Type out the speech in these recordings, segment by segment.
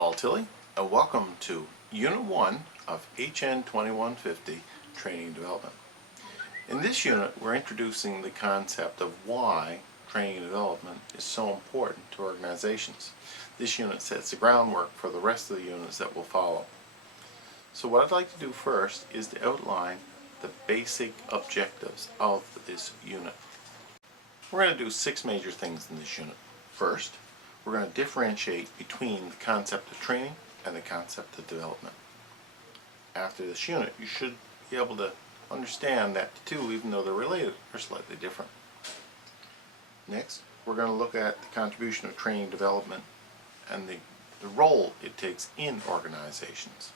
Tilley, and welcome to Unit 1 of HN2150 Training Development. In this unit, we're introducing the concept of why training and development is so important to organizations. This unit sets the groundwork for the rest of the units that will follow. So what I'd like to do first is to outline the basic objectives of this unit. We're going to do 6 major things in this unit. First, we're going to differentiate between the concept of training and the concept of development. After this unit, you should be able to understand that the two, even though they're related, are slightly different. Next, we're going to look at the contribution of training and development and the role it takes in organizations.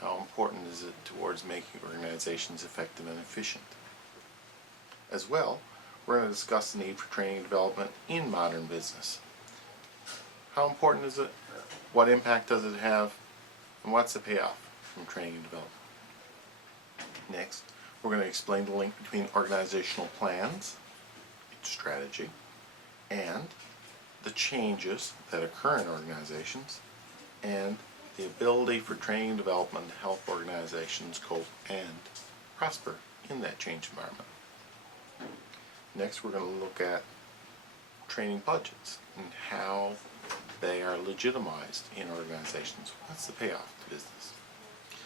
How important is it towards making organizations effective and efficient? As well, we're going to discuss the need for training and development in modern business. How important is it? What impact does it have? And what's the payoff from training and development? Next, we're going to explain the link between organizational plans, its strategy, and the changes that occur in organizations, and the ability for training and development to help organizations cope and prosper in that change environment. Next, we're going to look at training budgets and how they are legitimized in organizations. What's the payoff to business?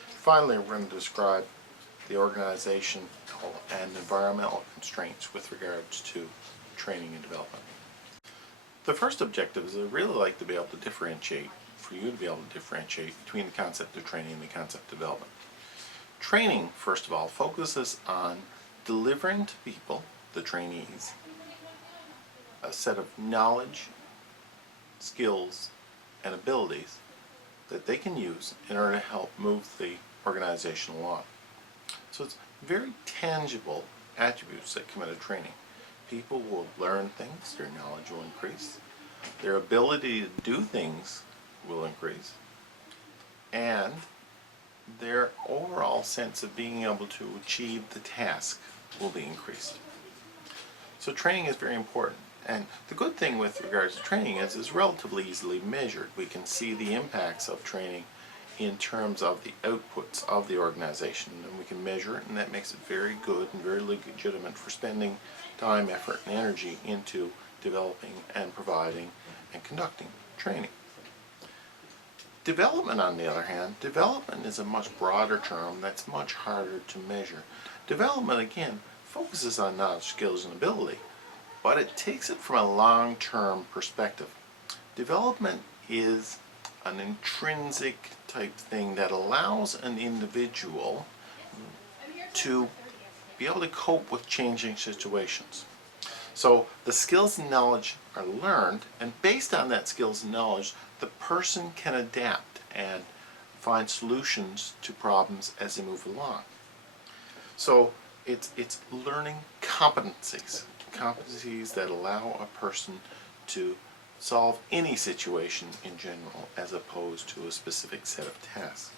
Finally, we're going to describe the organizational and environmental constraints with regards to training and development. The first objective is I'd really like to be able to differentiate, for you to be able to differentiate between the concept of training and the concept of development. Training, first of all, focuses on delivering to people, the trainees, a set of knowledge, skills, and abilities that they can use in order to help move the organization along. So it's very tangible attributes that come out of training. People will learn things, their knowledge will increase, their ability to do things will increase, and their overall sense of being able to achieve the task will be increased. So training is very important. And the good thing with regards to training is it's relatively easily measured. We can see the impacts of training in terms of the outputs of the organization, and we can measure it, and that makes it very good and very legitimate for spending time, effort, and energy into developing and providing and conducting training. Development, on the other hand, development is a much broader term that's much harder to measure. Development, again, focuses on knowledge, skills, and ability, but it takes it from a long-term perspective. Development is an intrinsic type thing that allows an individual to be able to cope with changing situations. So the skills and knowledge are learned, and based on that skills and knowledge, the person can adapt and find solutions to problems as they move along. So it's learning competencies that allow a person to solve any situation in general as opposed to a specific set of tasks.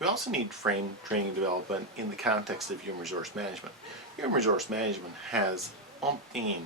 We also need training and development in the context of human resource management. Human resource management has umpteen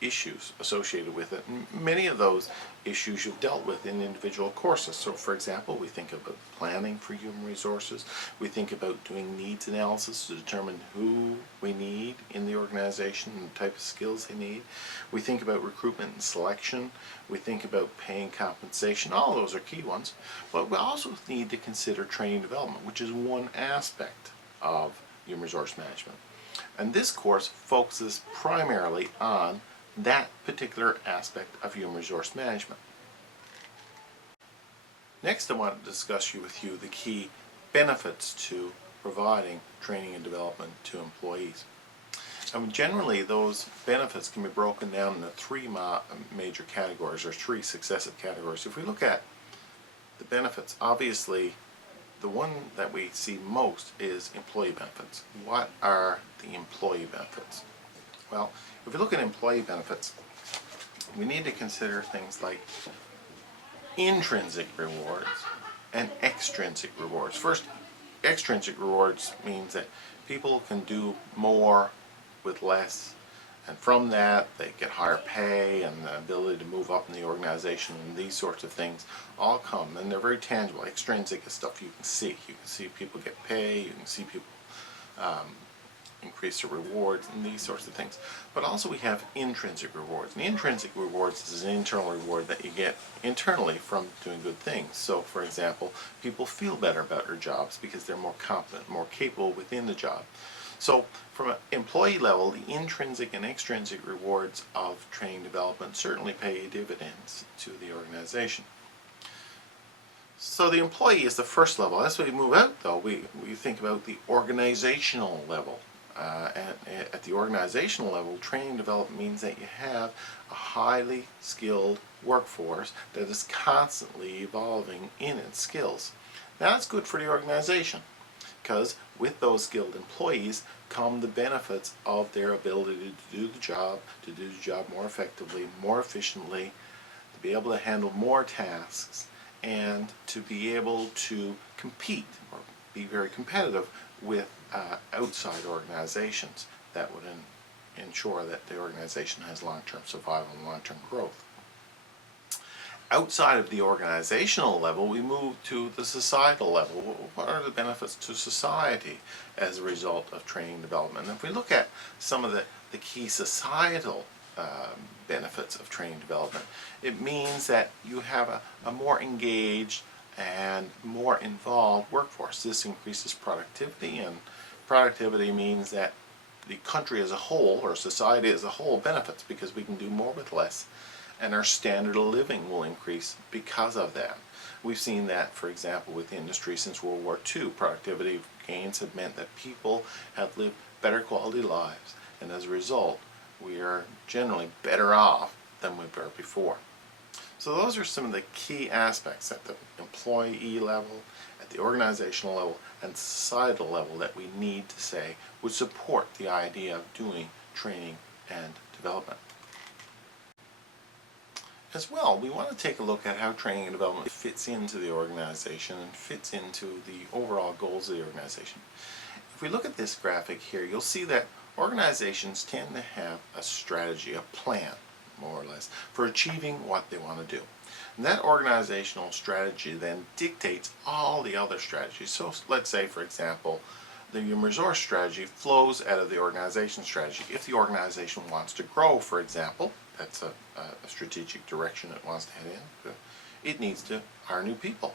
issues associated with it, and many of those issues you've dealt with in individual courses. So for example, we think about planning for human resources, we think about doing needs analysis to determine who we need in the organization and the type of skills they need, we think about recruitment and selection, we think about pay and compensation. All of those are key ones, but we also need to consider training and development, which is one aspect of human resource management. And this course focuses primarily on that particular aspect of human resource management. Next, I want to discuss with you the key benefits to providing training and development to employees. And generally, those benefits can be broken down into 3 major categories, or 3 successive categories. If we look at the benefits, obviously the one that we see most is employee benefits. What are the employee benefits? Well, if we look at employee benefits, we need to consider things like intrinsic rewards and extrinsic rewards. First, extrinsic rewards means that people can do more with less And from that, they get higher pay and the ability to move up in the organization, and these sorts of things all come. And they're very tangible, extrinsic stuff you can see. You can see people get pay, you can see people increase their rewards, and these sorts of things. But also we have intrinsic rewards. And intrinsic rewards is an internal reward that you get internally from doing good things. So, for example, people feel better about their jobs because they're more competent, more capable within the job. So from an employee level, the intrinsic and extrinsic rewards of training development certainly pay dividends to the organization. So the employee is the first level. As we move out, though, we think about the organizational level. At the organizational level, training development means that you have a highly skilled workforce that is constantly evolving in its skills. Now, that's good for the organization, because with those skilled employees come the benefits of their ability to do the job more effectively, more efficiently, to be able to handle more tasks, and to be able to compete or be very competitive with outside organizations that would ensure that the organization has long-term survival and long-term growth. Outside of the organizational level, we move to the societal level. What are the benefits to society as a result of training development? And if we look at some of the key societal benefits of training development, it means that you have a more engaged and more involved workforce. This increases productivity, and productivity means that the country as a whole, or society as a whole, benefits because we can do more with less, and our standard of living will increase because of that. We've seen that, for example, with industry since World War II. Productivity gains have meant that people have lived better quality lives, and as a result, we are generally better off than we were before. So those are some of the key aspects at the employee level, at the organizational level, and societal level that we need to say would support the idea of doing training and development. As well, we want to take a look at how training and development fits into the organization and fits into the overall goals of the organization. If we look at this graphic here, you'll see that organizations tend to have a strategy, a plan, more or less, for achieving what they want to do. And that organizational strategy then dictates all the other strategies. So let's say, for example, the human resource strategy flows out of the organization strategy. If the organization wants to grow, for example, that's a strategic direction it wants to head in, it needs to hire new people.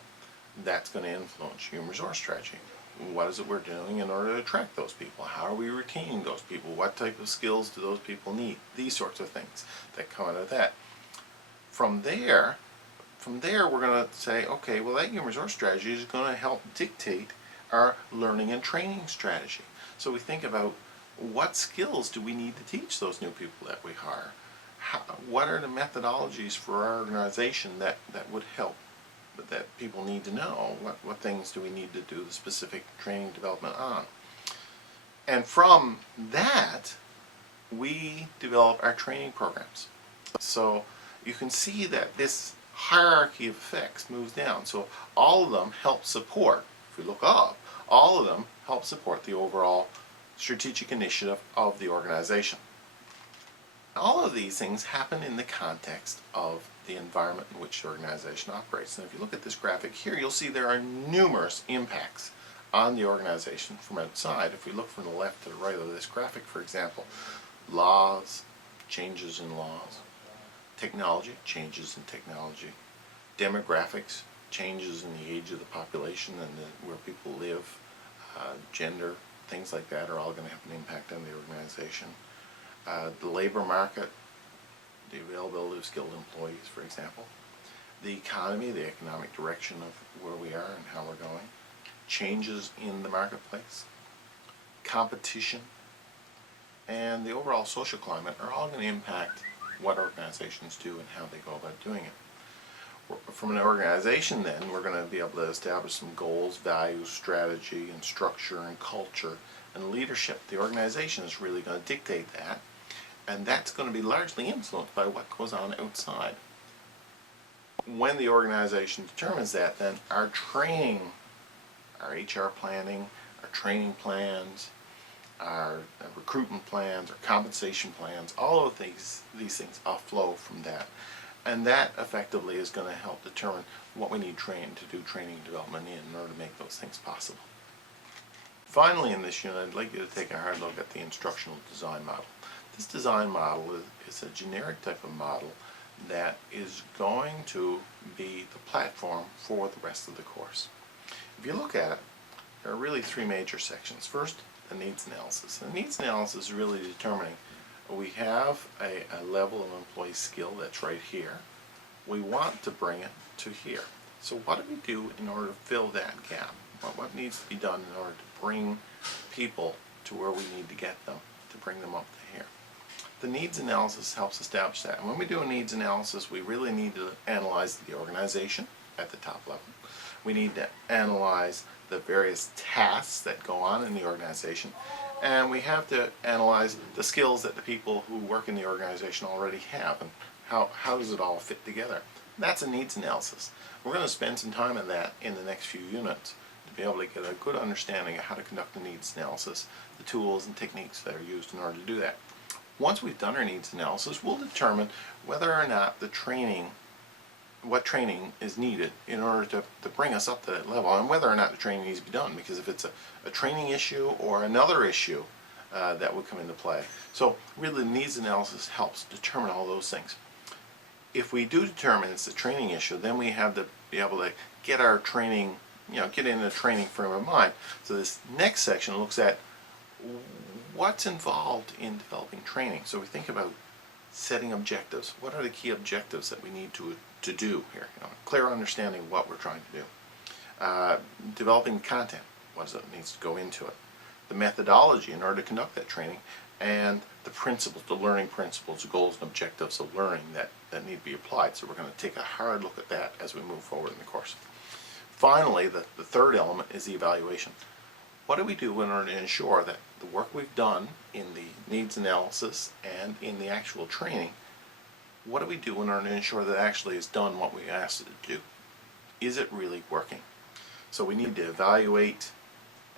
That's going to influence human resource strategy. What is it we're doing in order to attract those people? How are we retaining those people? What type of skills do those people need? These sorts of things that come out of that. From there we're going to say, okay, well, that human resource strategy is going to help dictate our learning and training strategy. So we think about what skills do we need to teach those new people that we hire? What are the methodologies for our organization that would help, that people need to know? What things do we need to do the specific training development on? And from that, we develop our training programs. So you can see that this hierarchy of effects moves down. So all of them help support, if we look up, all of them help support the overall strategic initiative of the organization. All of these things happen in the context of the environment in which the organization operates. And if you look at this graphic here, you'll see there are numerous impacts on the organization from outside. If we look from the left to the right of this graphic, for example, laws, changes in laws, technology, changes in technology, demographics, changes in the age of the population and where people live, gender, things like that are all going to have an impact on the organization. The labor market, the availability of skilled employees, for example. The economy, the economic direction of where we are and how we're going. Changes in the marketplace. Competition. And the overall social climate are all going to impact what organizations do and how they go about doing it. From an organization then, we're going to be able to establish some goals, values, strategy, and structure, and culture, and leadership. The organization is really going to dictate that, and that's going to be largely influenced by what goes on outside. When the organization determines that, then our training, our HR planning, our training plans, our recruitment plans, our compensation plans, all of these things flow from that. And that effectively is going to help determine what we need to do training and development in order to make those things possible. Finally, in this unit, I'd like you to take a hard look at the instructional design model. This design model is a generic type of model that is going to be the platform for the rest of the course. If you look at it, there are really three major sections. First, the needs analysis. The needs analysis is really determining we have a level of employee skill that's right here. We want to bring it to here. So what do we do in order to fill that gap? What needs to be done in order to bring people to where we need to get them, to bring them up to here? The needs analysis helps establish that. And when we do a needs analysis, we really need to analyze the organization at the top level. We need to analyze the various tasks that go on in the organization, and we have to analyze the skills that the people who work in the organization already have, and how does it all fit together. That's a needs analysis. We're going to spend some time on that in the next few units to be able to get a good understanding of how to conduct a needs analysis, the tools and techniques that are used in order to do that. Once we've done our needs analysis, we'll determine whether or not what training is needed in order to bring us up to that level, and whether or not the training needs to be done, because if it's a training issue or another issue that would come into play. So really the needs analysis helps determine all those things. If we do determine it's a training issue, then we have to be able to get our training, get in a training frame of mind. So this next section looks at what's involved in developing training. So we think about setting objectives. What are the key objectives that we need to do here? Clear understanding of what we're trying to do. Developing content. What does it needs to go into it? The methodology in order to conduct that training, and the principles, the learning principles, the goals and objectives of learning that need to be applied. So we're going to take a hard look at that as we move forward in the course. Finally, the third element is the evaluation. What do we do in order to ensure that the work we've done in the needs analysis and in the actual training, what do we do in order to ensure that it actually is done what we asked it to do? Is it really working? So we need to evaluate,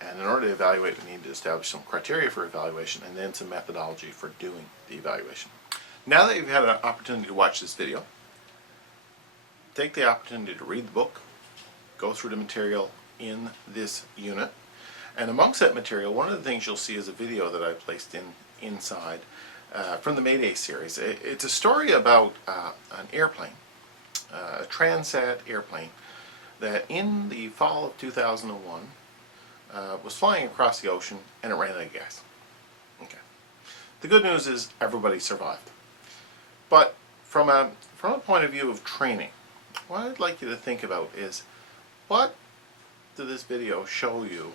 and in order to evaluate, we need to establish some criteria for evaluation and then some methodology for doing the evaluation. Now that you've had an opportunity to watch this video, take the opportunity to read the book, go through the material in this unit, and amongst that material, one of the things you'll see is a video that I placed inside from the Mayday series. It's a story about an airplane, a Transat airplane, that in the fall of 2001 was flying across the ocean and it ran out of gas. Okay. The good news is everybody survived. But from a point of view of training, what I'd like you to think about is, what did this video show you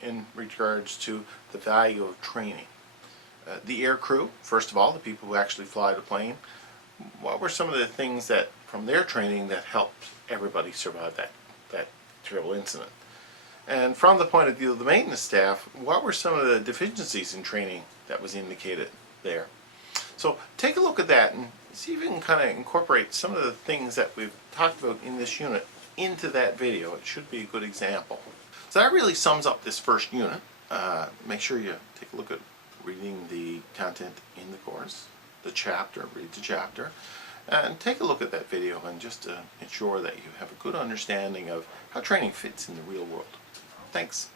in regards to the value of training? The air crew, first of all, the people who actually fly the plane, what were some of the things that from their training that helped everybody survive that terrible incident? And from the point of view of the maintenance staff, what were some of the deficiencies in training that was indicated there? So take a look at that and see if you can kind of incorporate some of the things that we've talked about in this unit into that video. It should be a good example. So that really sums up this first unit. Make sure you take a look at reading the content in the course, the chapter, read the chapter, and take a look at that video and just ensure that you have a good understanding of how training fits in the real world. Thanks.